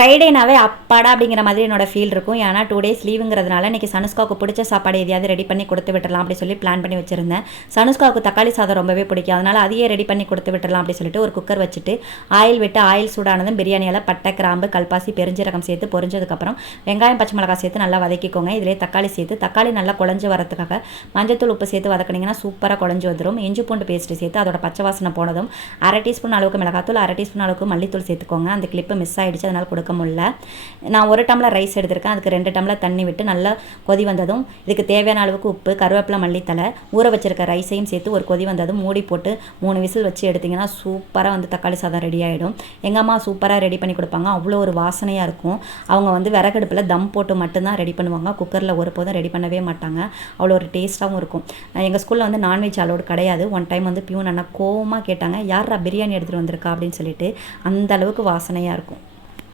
ஃப்ரைடேனாவே அப்பாடா அப்படிங்கிற மாதிரி என்னோட ஃபீல் இருக்கும். ஏன்னா 2 டேஸ் லீவுங்கிறதுனால இன்றைக்கி சனுஷ்காவுக்கு பிடிச்ச சாப்பாடு எதையாவது ரெடி பண்ணி கொடுத்து விட்டுறலாம் அப்படி சொல்லி பிளான் பண்ணி வச்சுருந்தேன். சனுஷ்காவுக்கு தக்காளி சாதம் ரொம்பவே பிடிக்கும். அதனால் அதையே ரெடி பண்ணி கொடுத்து விட்டுறலாம் அப்படி சொல்லிட்டு ஒரு குக்கர் வச்சுட்டு ஆயில் விட்டு ஆயில் சூடானதும் பிரியாணியால் பட்டை, கிராம்பு, கல்பாசி, பெருஞ்சீரகம் சேர்த்து பொரிஞ்சதுக்கப்புறம் வெங்காயம், பச்சை மிளகாய் சேர்த்து நல்லா வதக்கிக்கோங்க. இதிலே தக்காளி சேர்த்து தக்காளி நல்லா குழஞ்சி வரதுக்காக மஞ்சத்தூள், உப்பு சேர்த்து வதக்கினீங்கன்னா சூப்பராக குழஞ்சி வந்துடும். இஞ்சி பூண்டு பேஸ்ட்டு சேர்த்து அதோட பச்சை வாசனை போனதும் 1/2 டீஸ்பூன் அளவுக்கு மிளகாத்தூள், 1/2 டீஸ்பூன் அளவுக்கு மல்லித்தூள் சேர்த்துக்கோங்க. அந்த கிளிப்பு மிஸ் ஆகிடுச்சு, அதனால் கொடுக்க முடியல. நான் 1 டம்ளர் ரைஸ் எடுத்திருக்கேன். அதுக்கு 2 டம்ளர் தண்ணி விட்டு நல்லா கொதி வந்ததும் இதுக்கு தேவையான அளவுக்கு உப்பு, கருவேப்பிலை, மல்லித்தலை, ஊற வச்சிருக்க ரைஸையும் சேர்த்து ஒரு கொதி வந்ததும் மூடி போட்டு 3 விசில் வச்சு எடுத்திங்கன்னா சூப்பராக வந்து தக்காளி சாதம் ரெடி ஆகிடும். எங்கள் அம்மா சூப்பராக ரெடி பண்ணி கொடுப்பாங்க. அவ்வளோ ஒரு வாசனையாக இருக்கும். அவங்க வந்து விறகடுப்பில் தம் போட்டு மட்டும்தான் ரெடி பண்ணுவாங்க. குக்கரில் ஒருபோதும் ரெடி பண்ணவே மாட்டாங்க. அவ்வளோ ஒரு டேஸ்ட்டாகவும் இருக்கும். எங்கள் ஸ்கூலில் வந்து நான்வெஜ் அலோடு கிடையாது. ஒன் டைம் வந்து பியூன் அண்ணா கோவமாக கேட்டாங்க, யாரா பிரியாணி எடுத்துகிட்டு வந்திருக்கா அப்படின்னு சொல்லிட்டு. அந்த அளவுக்கு வாசனையாக இருக்கும்.